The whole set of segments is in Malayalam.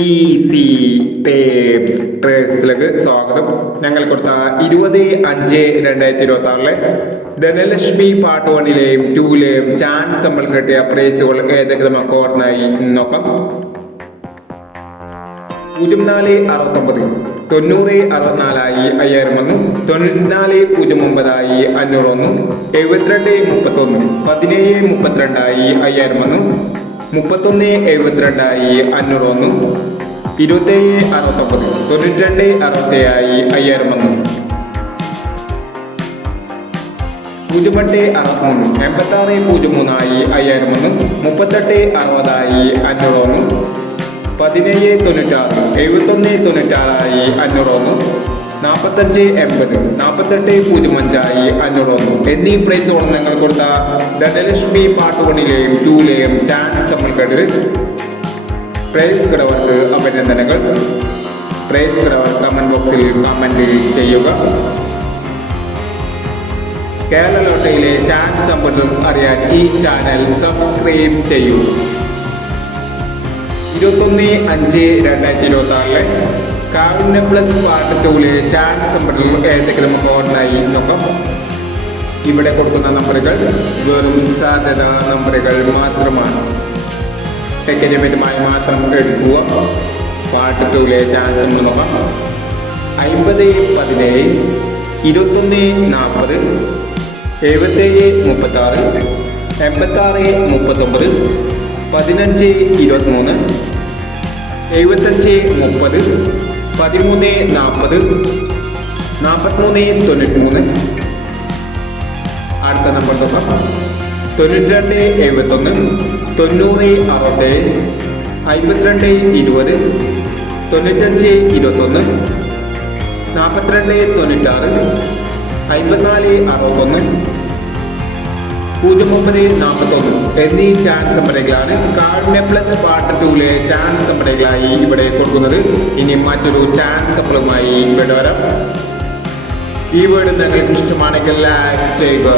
ഈസി ടേപ്സ് ട്രേഡ്സിലേക്ക് സ്വാഗതം. ഞങ്ങൾ കൊടുത്ത 20/5/2026 ധനലക്ഷ്മി പാർട്ട് 1ലെയും 2ലെയും ചാൻസ് നമ്മൾ കിട്ടിയ പ്രൈസുകൾ ഏതൊക്കെ നമുക്ക് ഓർമ്മയായി നോക്കാം. 0469 9064 5000 വന്നു. 9409 500 വന്നു. 7231 1732 5000 വന്നു. 3172 500 വന്നു. 2769 9267 5000 വന്നു. 0863 8603 5000 വന്നു. 3860 500 വന്നു. 1796 7196 500 വന്നു. 4580 4805 500 വന്നു എന്നീ പ്രൈസുകൾ നിങ്ങൾ കൊടുത്ത ധനലക്ഷ്മി പാർട്ട് 1ലെയും 2ലെയും ചാൻസ് നമ്മൾ കണ്ടത്. പ്രൈസ് കിടവർക്ക് അഭിനന്ദനങ്ങൾ. പ്രൈസ് കിടവർ കമന്റ് ബോക്സിൽ കമന്റ് ചെയ്യുക. കേരള ലോട്ടറിയിലെ ചാൻസ് സമ്പത്തും അറിയാൻ ഈ ചാനൽ സബ്സ്ക്രൈബ് ചെയ്യൂ. 21/5/2026 കാരുണ്യ പ്ലസ് പാർട്ട് 2ലെ ചാൻസ് നമ്പറുകൾ ഏതൊക്കെ നമുക്ക് ഓർമ്മയായി നോക്കാം. ഇവിടെ കൊടുക്കുന്ന നമ്പറുകൾ വെറും സാധ്യത നമ്പറുകൾ മാത്രമാണ്. ടെക്നിക്കലുമായി മാത്രം എടുക്കുക. പാർട്ട് 2ലെ ചാൻസ് നമ്മൾ നോക്കാം. 50 17 21 40 77 36 86 39 15 23 75 30 13 40 43 93. അടുത്ത നമ്പർ നോക്കാം. 92 71 90 67 52 20 95 21 42 96 54 61 03041 എന്നീ ചാൻസ് നമ്പറുകളാണ് കാരുണ്യ പ്ലസ് പാർട്ട് 2ലെ ചാൻസ് നമ്പറുകളായി ഇവിടെ കൊടുക്കുന്നത്. ഇനി മറ്റൊരു ചാൻസ് നമ്പറുമായി ഇവിടെ വരാം. ഈ വീഡിയോ നിങ്ങൾക്ക് ഇഷ്ടമാണെങ്കിൽ ലൈക്ക് ചെയ്യുക,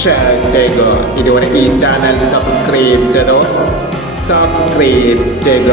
ഷെയർ ചെയ്യുക. ഇതുവരെ ഈ ചാനൽ സബ്സ്ക്രൈബ് ചെയ്തോ സബ്സ്ക്രൈബ് ചെയ്യുക.